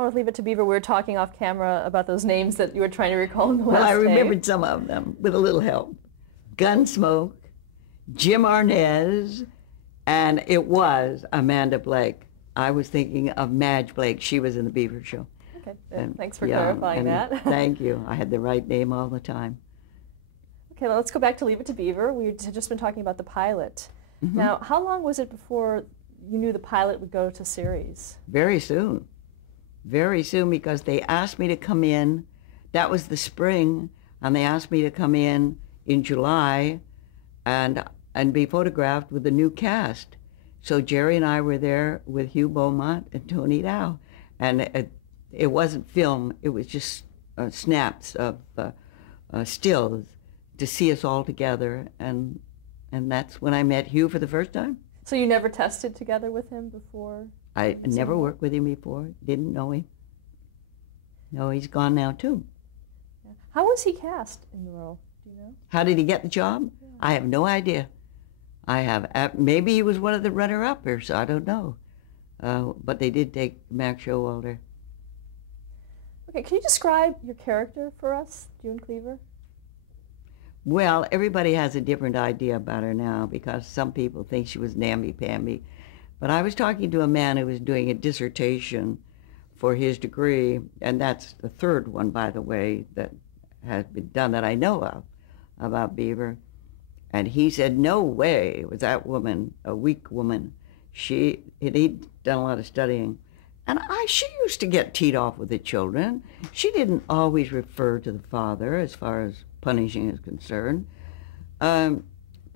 Oh, Leave It to Beaver, we were talking off camera about those names that you were trying to recall in the Well, last I remembered tape. some of them with a little help. Gunsmoke, Jim Arnez, and it was Amanda Blake. I was thinking of Madge Blake. She was in the Beaver Show. Okay, And, thanks for yeah, clarifying and that. Thank you. I had the right name all the time. Okay, well, let's go back to Leave It to Beaver. We had just been talking about the pilot. Mm-hmm. Now, how long was it before you knew the pilot would go to series? Very soon. Very soon, because they asked me to come in. That was the spring, and they asked me to come in July and be photographed with the new cast. So Jerry and I were there with Hugh Beaumont and Tony Dow. And it wasn't film, it was just snaps of stills to see us all together. And that's when I met Hugh for the first time. So you never tested together with him before? I never worked with him before, didn't know him. No, he's gone now too. Yeah. How was he cast in the role? Do you know? How did he get the job? Yeah. I have no idea. Maybe he was one of the runner-uppers, I don't know. But they did take Max Showalter. Okay, can you describe your character for us, June Cleaver? Well, everybody has a different idea about her now because some people think she was namby-pamby. But I was talking to a man who was doing a dissertation for his degree, and that's the third one, by the way, that has been done that I know of about Beaver. And he said, no way was that woman a weak woman. He'd done a lot of studying. And she used to get teed off with the children. She didn't always refer to the father as far as punishing is concerned. But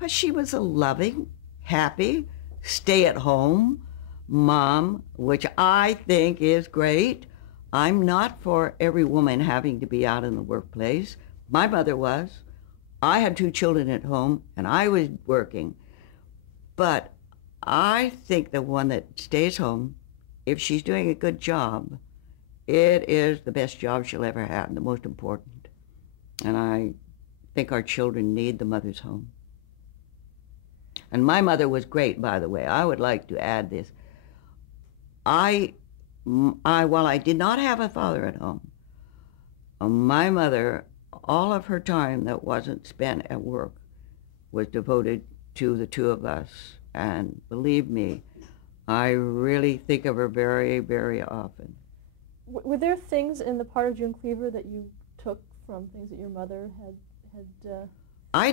she was a loving, happy, stay-at-home mom, which I think is great. I'm not for every woman having to be out in the workplace. My mother was. I had 2 children at home, and I was working. But I think the one that stays home, if she's doing a good job, it is the best job she'll ever have, and the most important. And I think our children need the mother's home. And my mother was great, by the way. I would like to add this. While I did not have a father at home, my mother, all of her time that wasn't spent at work was devoted to the 2 of us. And believe me, I really think of her very, very often. Were there things in the part of June Cleaver that you took from things that your mother had I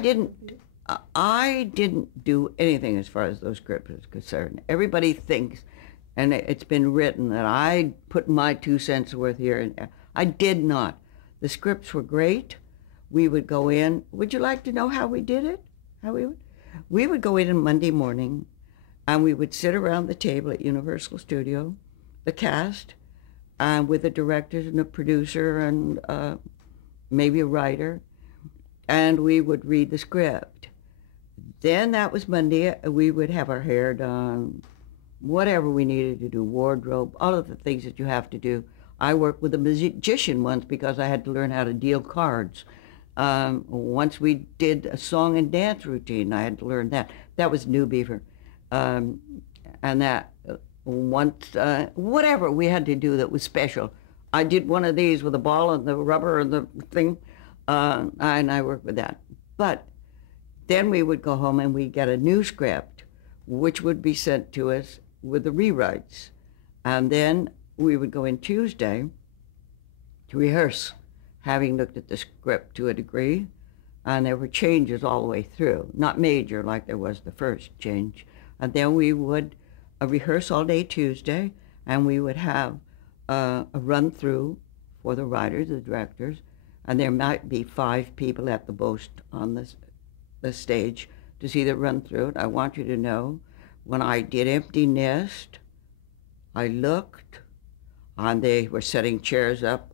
didn't do anything as far as those scripts is concerned. Everybody thinks, and it's been written, that I put my 2 cents worth here and there. I did not. The scripts were great. We would go in. Would you like to know how we did it? We would go in on Monday morning, and we would sit around the table at Universal Studio, the cast, and with the directors and the producer and maybe a writer, and we would read the script. Then that was Monday. We would have our hair done, whatever we needed to do, wardrobe, all of the things that you have to do. I worked with a magician once because I had to learn how to deal cards. Once we did a song and dance routine, I had to learn that. That was New Beaver. And that once, whatever we had to do that was special. I did one of these with a ball and the rubber and the thing, and I worked with that. But then we would go home and we'd get a new script, which would be sent to us with the rewrites. And then we would go in Tuesday to rehearse, having looked at the script to a degree, and there were changes all the way through, not major like there was the first change. And then we would rehearse all day Tuesday, and we would have a run-through for the writers, the directors, and there might be 5 people at the most on the stage to see the run-through. And I want you to know, when I did Empty Nest, I looked, and they were setting chairs up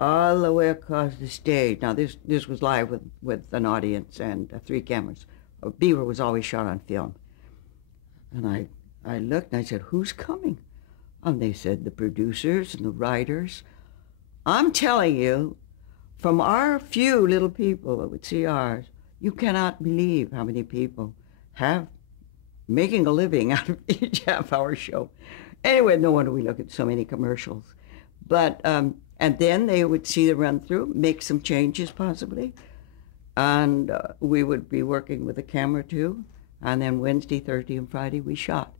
all the way across the stage. Now, this was live with an audience and 3 cameras. Beaver was always shot on film. And I looked and I said, who's coming? And they said, the producers and the writers. I'm telling you, from our few little people that would see ours, you cannot believe how many people have making a living out of each half-hour show. Anyway, no wonder we look at so many commercials. But and then they would see the run through, make some changes possibly, and we would be working with the camera too. And then Wednesday, Thursday, and Friday we shot.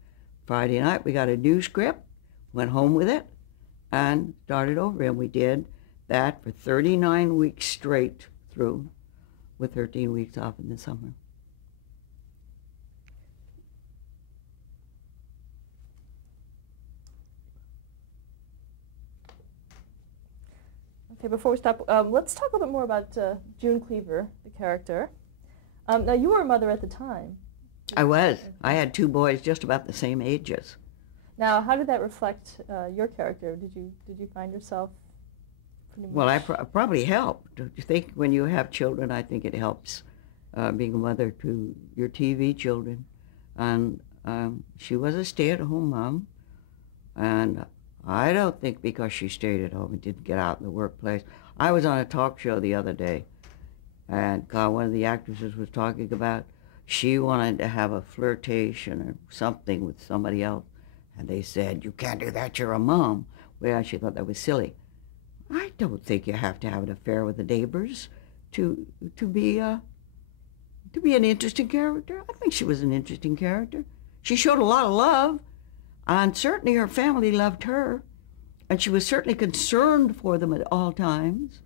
Friday night we got a new script, went home with it, and started over. And we did that for 39 weeks straight through, with 13 weeks off in the summer. Okay, before we stop, let's talk a little bit more about June Cleaver, the character. Now, you were a mother at the time. I was. I had two boys just about the same ages. Now, how did that reflect your character? Did you find yourself pretty much... Well, I probably helped. Don't you think when you have children, I think it helps being a mother to your TV children. And she was a stay-at-home mom, and I don't think because she stayed at home and didn't get out in the workplace. I was on a talk show the other day, and one of the actresses was talking about she wanted to have a flirtation or something with somebody else, and they said, "You can't do that, you're a mom." Well, she thought that was silly. I don't think you have to have an affair with the neighbors to be an interesting character. I think she was an interesting character. She showed a lot of love, and certainly her family loved her, and she was certainly concerned for them at all times,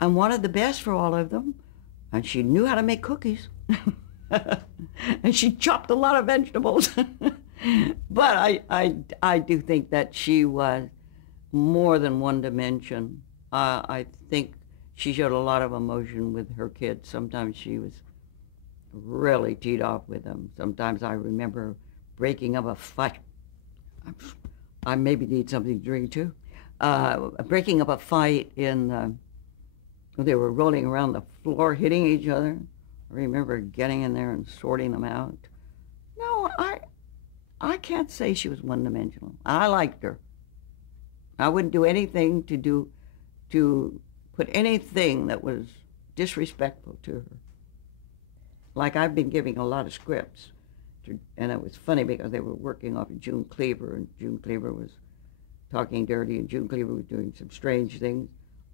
and wanted the best for all of them, and she knew how to make cookies. And she chopped a lot of vegetables. But I do think that she was more than one dimension. I think she showed a lot of emotion with her kids. Sometimes she was really teed off with them. Sometimes I remember breaking up a fight. I maybe need something to drink too. Breaking up a fight they were rolling around the floor, hitting each other. I remember getting in there and sorting them out. No, I can't say she was one-dimensional. I liked her. I wouldn't do anything to put anything that was disrespectful to her. Like I've been giving a lot of scripts, and it was funny because they were working off of June Cleaver, and June Cleaver was talking dirty, and June Cleaver was doing some strange things.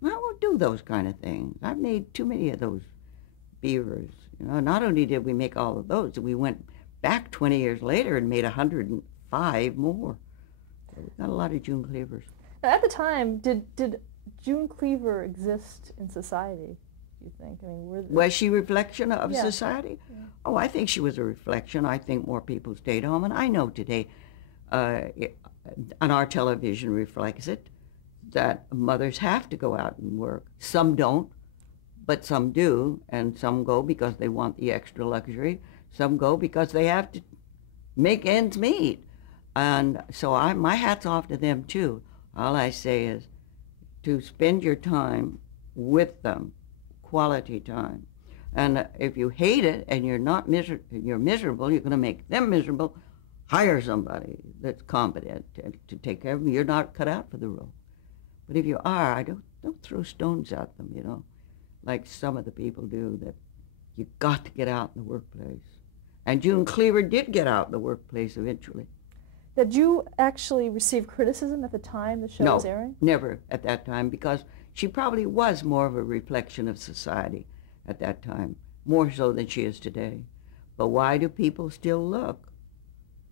I won't do those kind of things. I've made too many of those beavers. You know, not only did we make all of those, we went back 20 years later and made 105 more. So we got a lot of June Cleavers. Now, at the time, did June Cleaver exist in society, do you think? I mean, was she a reflection of society? Yeah. Oh, I think she was a reflection. I think more people stayed home, and I know today, and our television reflects it, that mothers have to go out and work. Some don't, but some do, and some go because they want the extra luxury. Some go because they have to make ends meet. And so my hat's off to them too. All I say is to spend your time with them, quality time. And if you hate it and you're miserable, you're going to make them miserable, hire somebody that's competent to take care of them. You're not cut out for the role. But if you are, don't throw stones at them, you know, like some of the people do, that you got to get out in the workplace. And June Cleaver did get out in the workplace eventually. Did you actually receive criticism at the time the show was airing? No, never at that time, because she probably was more of a reflection of society at that time, more so than she is today. But why do people still look?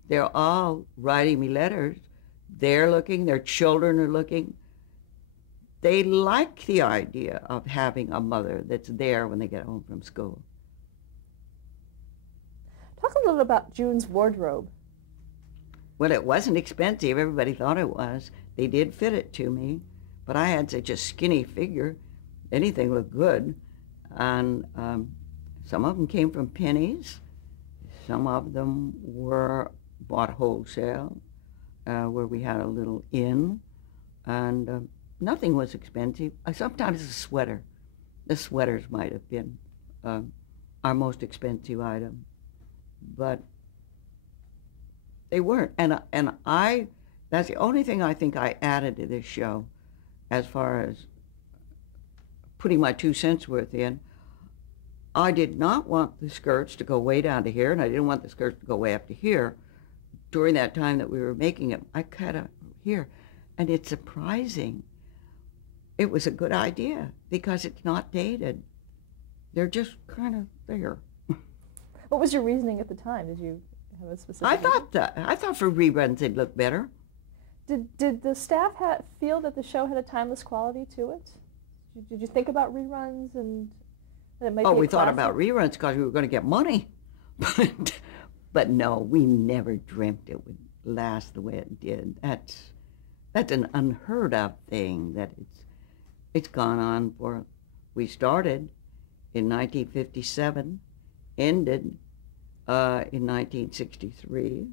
They're all writing me letters. They're looking, their children are looking. They like the idea of having a mother that's there when they get home from school. Talk a little about June's wardrobe. Well, it wasn't expensive. Everybody thought it was. They did fit it to me, but I had such a skinny figure. Anything looked good. And some of them came from pennies. Some of them were bought wholesale, where we had a little inn. And nothing was expensive. Sometimes a sweater. The sweaters might have been our most expensive item, but they weren't. And that's the only thing I think I added to this show, as far as putting my 2 cents worth in. I did not want the skirts to go way down to here, and I didn't want the skirts to go way up to here. During that time that we were making it, I cut it here, and it's surprising it was a good idea because it's not dated. They're just kind of there. What was your reasoning at the time? Did you have a specific I thought for reruns they'd look better. Did the staff feel that the show had a timeless quality to it? Did you think about reruns and that it might be a We thought classic? about reruns because we were going to get money. But no, we never dreamt it would last the way it did. That's an unheard of thing that it's gone on for. We started in 1957, ended in 1963,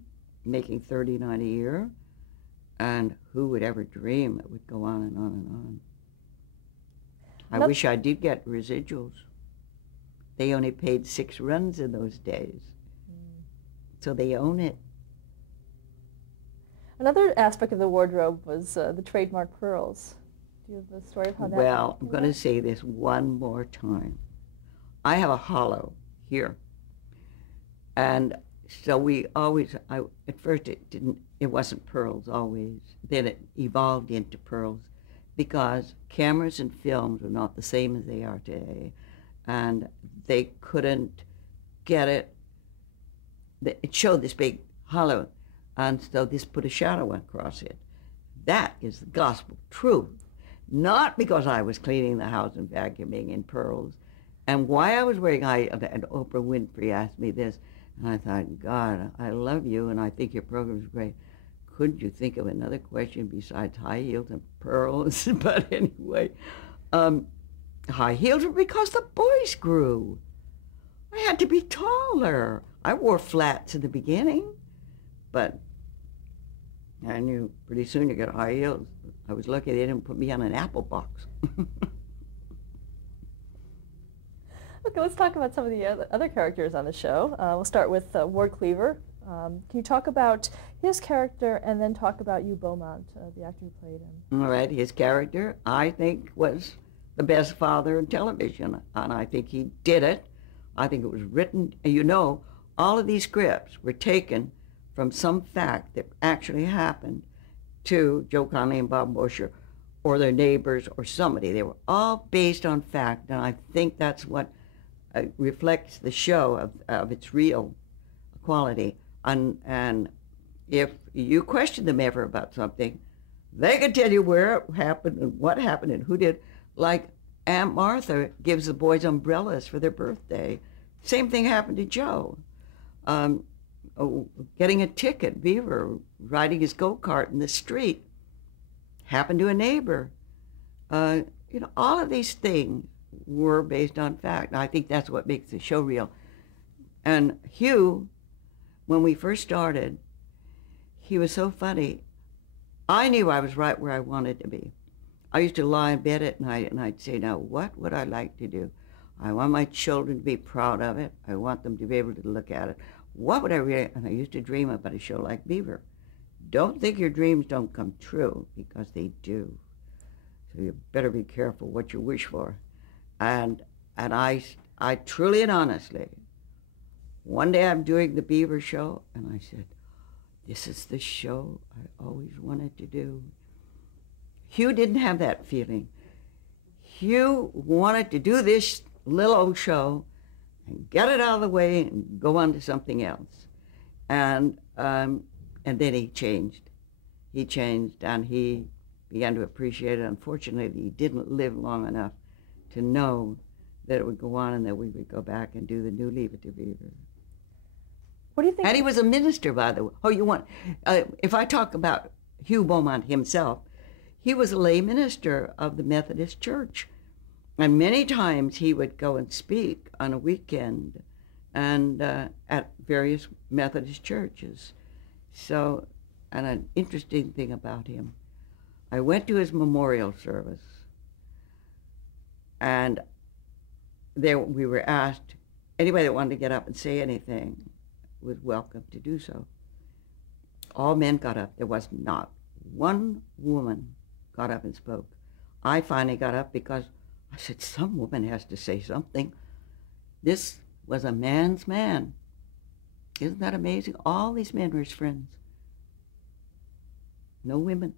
making 39 a year, and who would ever dream it would go on and on and on. I wish I did get residuals. They only paid 6 runs in those days, so they own it. Another aspect of the wardrobe was the trademark pearls. Do you have the story of how that Well, came I'm going to about? say this one more time. I have a hollow here. And so we always, at first it wasn't pearls always. Then it evolved into pearls because cameras and films were not the same as they are today. And they couldn't get it. It showed this big hollow. And so this put a shadow across it. That is the gospel truth. Not because I was cleaning the house and vacuuming in pearls. And why I was wearing, and Oprah Winfrey asked me this, and I thought, God, I love you, and I think your program is great. Couldn't you think of another question besides high heels and pearls? But anyway, high heels were because the boys grew. I had to be taller. I wore flats in the beginning, but I knew pretty soon you get high heels. I was lucky they didn't put me on an apple box. Okay, let's talk about some of the other characters on the show. We'll start with Ward Cleaver. Can you talk about his character and then talk about Hugh Beaumont, the actor who played him? All right, his character, I think, was the best father in television, and I think he did it. I think it was written, you know, all of these scripts were taken from some fact that actually happened to Joe Connelly and Bob Busher or their neighbors or somebody. They were all based on fact, and I think that's what reflects the show of its real quality. And if you question them ever about something, they can tell you where it happened and what happened and who did. Like Aunt Martha gives the boys umbrellas for their birthday. Same thing happened to Joe. Getting a ticket, Beaver, riding his go-kart in the street, happened to a neighbor. You know, all of these things were based on fact. I think that's what makes the show real. And Hugh, when we first started, he was so funny. I knew I was right where I wanted to be. I used to lie in bed at night and I'd say, now what would I like to do? I want my children to be proud of it. I want them to be able to look at it. What would I really, and I used to dream about a show like Beaver. Don't think your dreams don't come true, because they do. So you better be careful what you wish for. And I truly and honestly, one day I'm doing the Beaver show, and I said, this is the show I always wanted to do. Hugh didn't have that feeling. Hugh wanted to do this little old show and get it out of the way and go on to something else. And then he changed. He changed, and he began to appreciate it. Unfortunately, he didn't live long enough to know that it would go on and that we would go back and do the new Leave It to Beaver. What do you think? And he was a minister, by the way. Oh, you want, if I talk about Hugh Beaumont himself, he was a lay minister of the Methodist Church. And many times he would go and speak on a weekend and at various Methodist churches. So, and an interesting thing about him, I went to his memorial service, and there we were asked, anybody that wanted to get up and say anything was welcome to do so. All men got up. There was not one woman got up and spoke. I finally got up because I said, some woman has to say something. This was a man's man. Isn't that amazing? All these men were his friends. No women.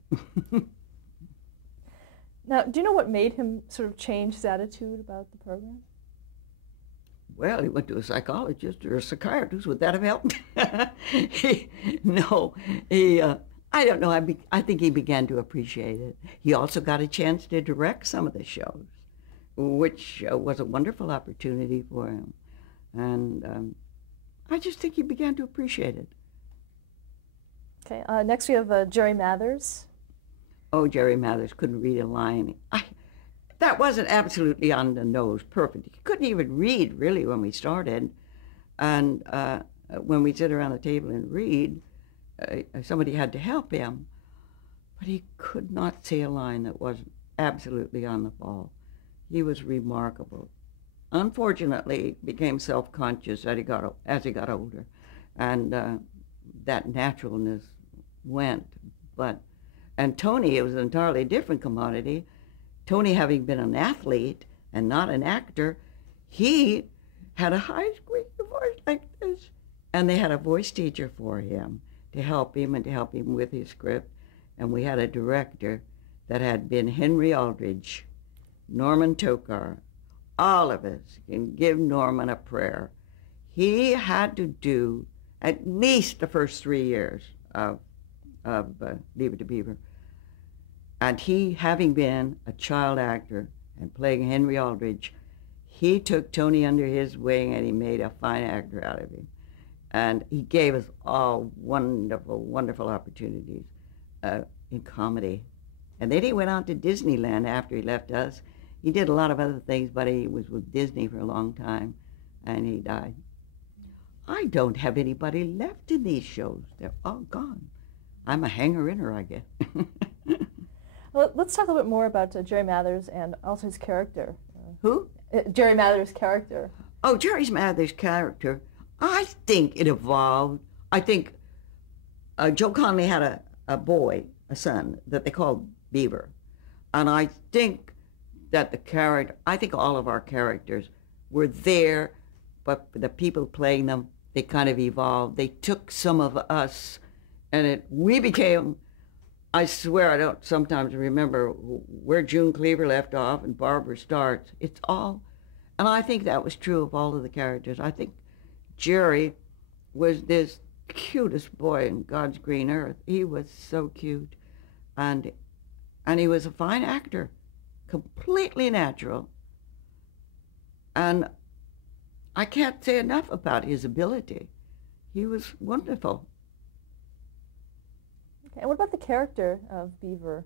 Now, do you know what made him sort of change his attitude about the program? Well, he went to a psychologist or a psychiatrist. Would that have helped? he, no, he. I don't know. I think he began to appreciate it. He also got a chance to direct some of the shows, which was a wonderful opportunity for him. And I just think he began to appreciate it. Okay. Next, we have Jerry Mathers. Oh, Jerry Mathers couldn't read a line. That wasn't absolutely on the nose perfect. He couldn't even read, really, when we started. And when we sit around the table and read, somebody had to help him. But he could not say a line that wasn't absolutely on the ball. He was remarkable. Unfortunately, he became self-conscious as he got older. And that naturalness went. And Tony, it was an entirely different commodity. Tony, having been an athlete and not an actor, he had a high squeaky voice like this. And they had a voice teacher for him to help him and to help him with his script. And we had a director that had been Henry Aldridge, Norman Tokar. All of us can give Norman a prayer. He had to do at least the first 3 years of Leave It to Beaver. And he, having been a child actor and playing Henry Aldridge, he took Tony under his wing and he made a fine actor out of him. And he gave us all wonderful, wonderful opportunities in comedy. And then he went on to Disneyland after he left us. He did a lot of other things, but he was with Disney for a long time, and he died. I don't have anybody left in these shows. They're all gone. I'm a hanger-inner, I guess. Well, let's talk a little bit more about Jerry Mathers and also his character. Who? Jerry Mathers' character. Oh, Jerry Mathers' character. I think it evolved. I think Joe Conley had a boy, a son, that they called Beaver. And I think that I think all of our characters were there, but the people playing them, they kind of evolved. They took some of us, and we became, I swear I don't sometimes remember where June Cleaver left off and Barbara starts. It's all, and I think that was true of all of the characters. I think Jerry was this cutest boy in God's green earth. He was so cute, and he was a fine actor, completely natural. And I can't say enough about his ability. He was wonderful. Okay, and what about the character of Beaver?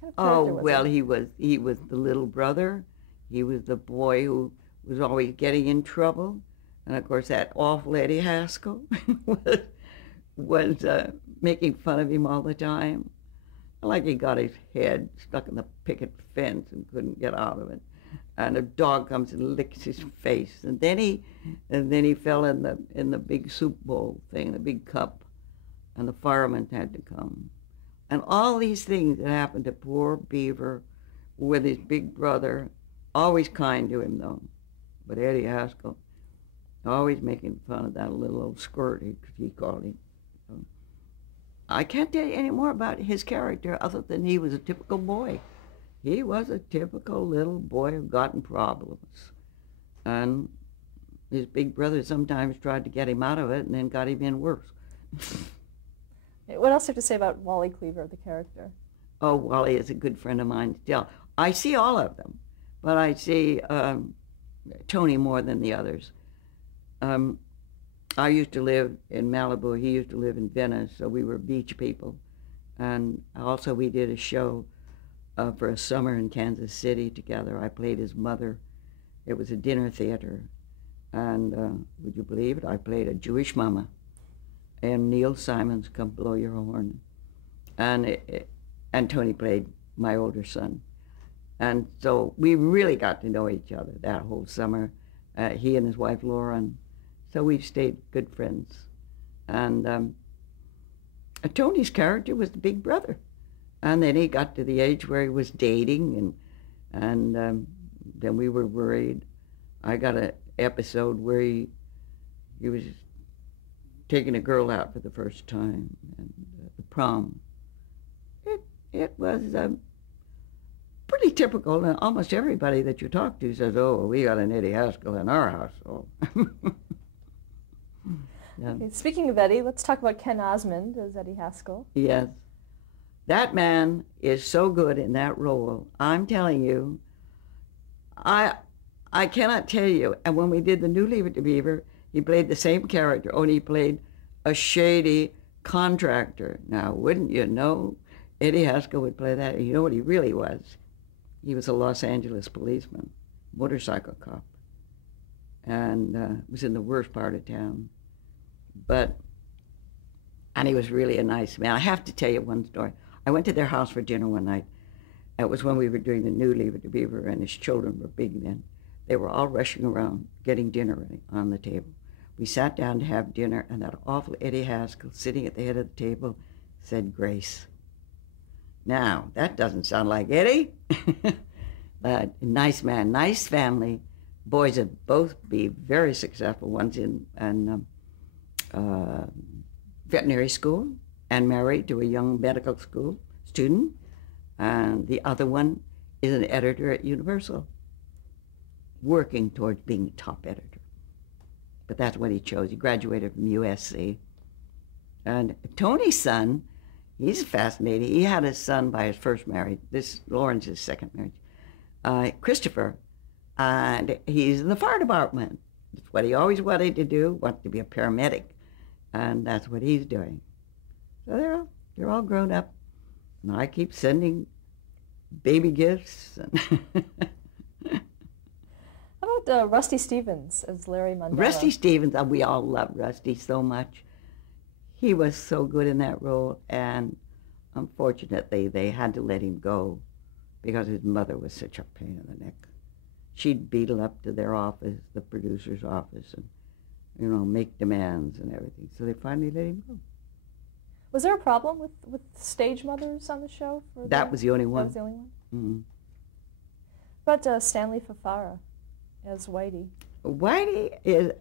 What kind of Oh, character was well, he? he was the little brother. He was the boy who was always getting in trouble. And of course, that awful Eddie Haskell was making fun of him all the time. Like he got his head stuck in the picket fence and couldn't get out of it. And a dog comes and licks his face. And then he fell in the big soup bowl thing, the big cup, and the fireman had to come. And all these things that happened to poor Beaver with his big brother, always kind to him though. But Eddie Haskell, always making fun of that little old squirt, he called him. I can't tell you any more about his character other than he was a typical boy. He was a typical little boy who got in problems. And his big brother sometimes tried to get him out of it and then got him in worse. What else do you have to say about Wally Cleaver, the character? Oh, Wally is a good friend of mine still. I see all of them, but I see Tony more than the others. I used to live in Malibu. He used to live in Venice, so we were beach people. And also we did a show for a summer in Kansas City together. I played his mother. It was a dinner theater. And would you believe it? I played a Jewish mama. And Neil Simon's Come Blow Your Horn. And Tony played my older son. And so we really got to know each other that whole summer. He and his wife Lauren. So we've stayed good friends. And Tony's character was the big brother. And then he got to the age where he was dating, and then we were worried. I got an episode where he was taking a girl out for the first time, and the prom. It was pretty typical, and almost everybody that you talk to says, oh, we got an Eddie Haskell in our household. Yeah. Okay, speaking of Eddie, let's talk about Ken Osmond as Eddie Haskell. Yes. That man is so good in that role. I'm telling you, I cannot tell you. And when we did the new Leave It to Beaver, he played the same character, only he played a shady contractor. Now, wouldn't you know, Eddie Haskell would play that. You know what he really was? He was a Los Angeles policeman, motorcycle cop, and was in the worst part of town. And he was really a nice man. I have to tell you one story. I went to their house for dinner one night. It was when we were doing the new Leave It to Beaver, and his children were big then. They were all rushing around getting dinner ready on the table. We sat down to have dinner, and that awful Eddie Haskell, sitting at the head of the table, said grace. Now, that doesn't sound like Eddie, but nice man, nice family. Boys would both be very successful, one's in veterinary school and married to a young medical school student, and the other one is an editor at Universal, working towards being a top editor. But that's what he chose. He graduated from USC. And Tony's son, he's fascinating. He had a son by his first marriage. Lauren's second marriage, Christopher, and he's in the fire department. It's what he always wanted to do, wanted to be a paramedic, and that's what he's doing. So they're all grown up, and I keep sending baby gifts. And How about Rusty Stevens as Larry Mandela? Rusty Stevens, we all love Rusty so much. He was so good in that role, and unfortunately they had to let him go because his mother was such a pain in the neck. She'd beetle up to their office, the producer's office, and, make demands and everything. So they finally let him go. Was there a problem with stage mothers on the show? That was the only one. That was the only one? Mm-hmm. But Stanley Fafara as Whitey. Whitey is,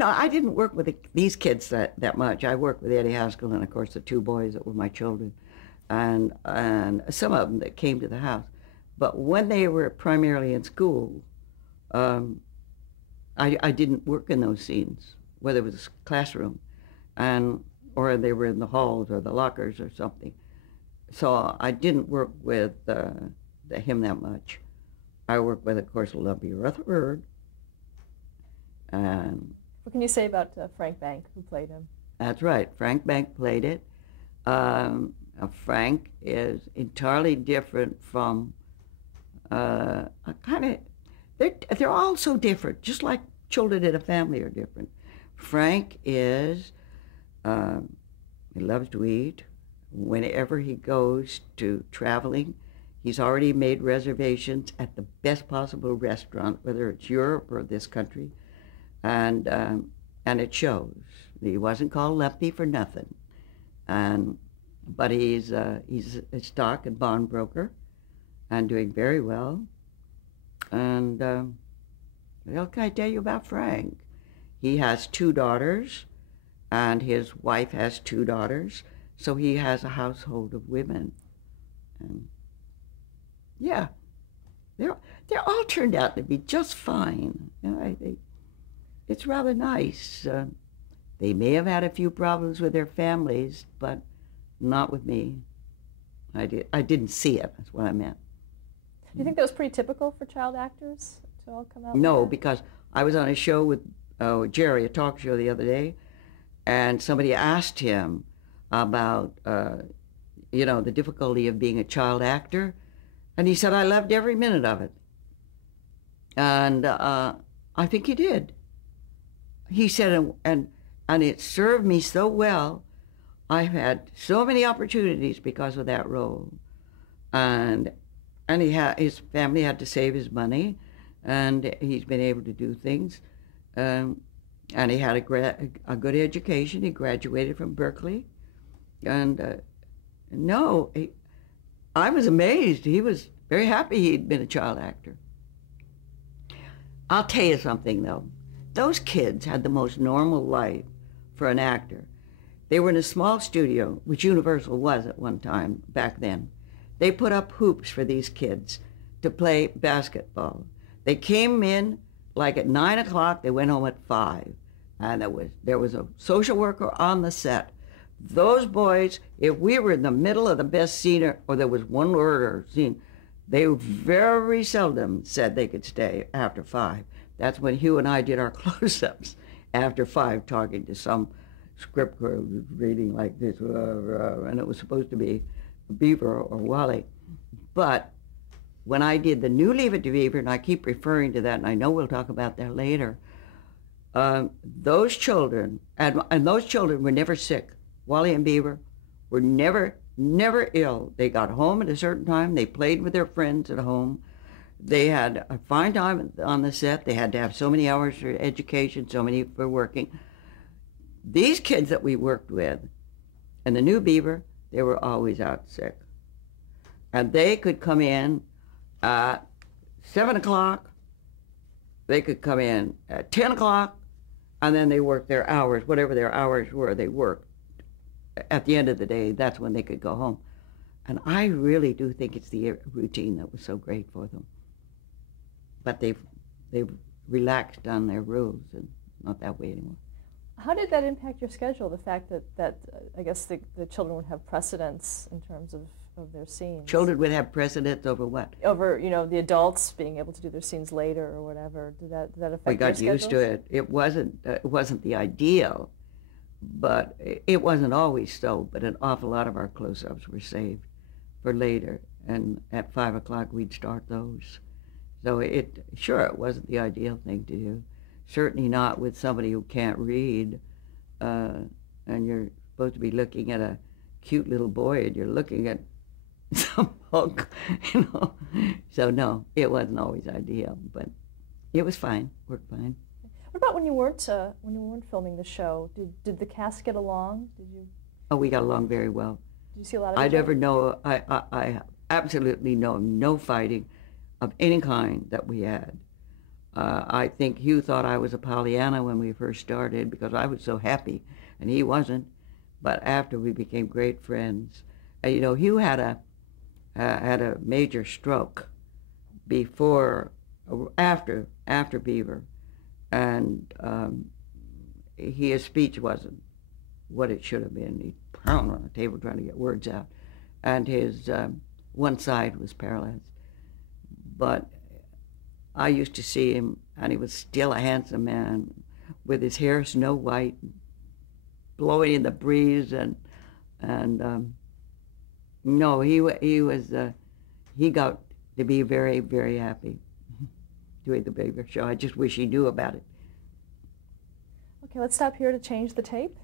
I didn't work with these kids that much. I worked with Eddie Haskell and, of course, the two boys that were my children, and some of them that came to the house. But when they were primarily in school, I didn't work in those scenes, whether it was a classroom, or they were in the halls or the lockers or something. So I didn't work with him that much. I worked with, of course, Lovey Rutherford. What can you say about Frank Bank, who played him? That's right. Frank Bank played it. Frank is entirely different from they're all so different, just like children in a family are different. Frank is, he loves to eat. Whenever he goes to traveling, he's already made reservations at the best possible restaurant, whether it's Europe or this country, and it shows. He wasn't called Lefty for nothing, but he's a stock and bond broker, and doing very well. And what can I tell you about Frank? He has 2 daughters, and his wife has 2 daughters, so he has a household of women. And yeah, they're all turned out to be just fine. It's rather nice. They may have had a few problems with their families, but not with me. I didn't see it, that's what I meant. Do you think that was pretty typical for child actors to all come out? No, because I was on a show with Jerry, a talk show the other day, and somebody asked him about, the difficulty of being a child actor, and he said, I loved every minute of it. And I think he did. He said, and it served me so well. I've had so many opportunities because of that role. And his family had to save his money, and he's been able to do things. And he had a good education. He graduated from Berkeley. And I was amazed. He was very happy he'd been a child actor. I'll tell you something, though. Those kids had the most normal life for an actor. They were in a small studio, which Universal was at one time back then. They put up hoops for these kids. to play basketball. They came in like at 9 o'clock, they went home at 5. And there was a social worker on the set. Those boys, if we were in the middle of the best scene or there was one word or scene, they very seldom said they could stay after 5. That's when Hugh and I did our close-ups after 5, talking to some script crew reading like this, and it was supposed to be Beaver or Wally. But when I did the new Leave It to Beaver, and I keep referring to that, and I know we'll talk about that later, those children, and those children were never sick. Wally and Beaver were never ill. They got home at a certain time. They played with their friends at home. They had a fine time on the set. They had to have so many hours for education, so many for working. These kids that we worked with, and the new Beaver, they were always out sick. And they could come in at 7 o'clock. They could come in at 10 o'clock, and then they worked their hours, whatever their hours were, they worked. At the end of the day, that's when they could go home. And I really do think it's the routine that was so great for them. But they've relaxed on their rules and not that way anymore. How did that impact your schedule, the fact that I guess the children would have precedence in terms of their scenes? Children would have precedence over what? Over, the adults being able to do their scenes later or whatever. Did that affect your schedules? We got used to it. It wasn't the ideal, but it wasn't always so. But an awful lot of our close-ups were saved for later, and at 5 o'clock we'd start those. So it wasn't the ideal thing to do. Certainly not with somebody who can't read, and you're supposed to be looking at a cute little boy, and you're looking at some hunk, So no, it wasn't always ideal, but it was fine. Worked fine. What about when you weren't filming the show? Did the cast get along? Did you? Oh, we got along very well. Did you see a lot of? I absolutely know no fighting of any kind that we had. I think Hugh thought I was a Pollyanna when we first started because I was so happy, and he wasn't. But after we became great friends, and, Hugh had a major stroke after Beaver, and his speech wasn't what it should have been. He pounded on the table trying to get words out, and his one side was paralyzed. But I used to see him, and he was still a handsome man with his hair snow white, blowing in the breeze, and no, he got to be very, very happy doing the Beaver show. I just wish he knew about it. Okay, let's stop here to change the tape.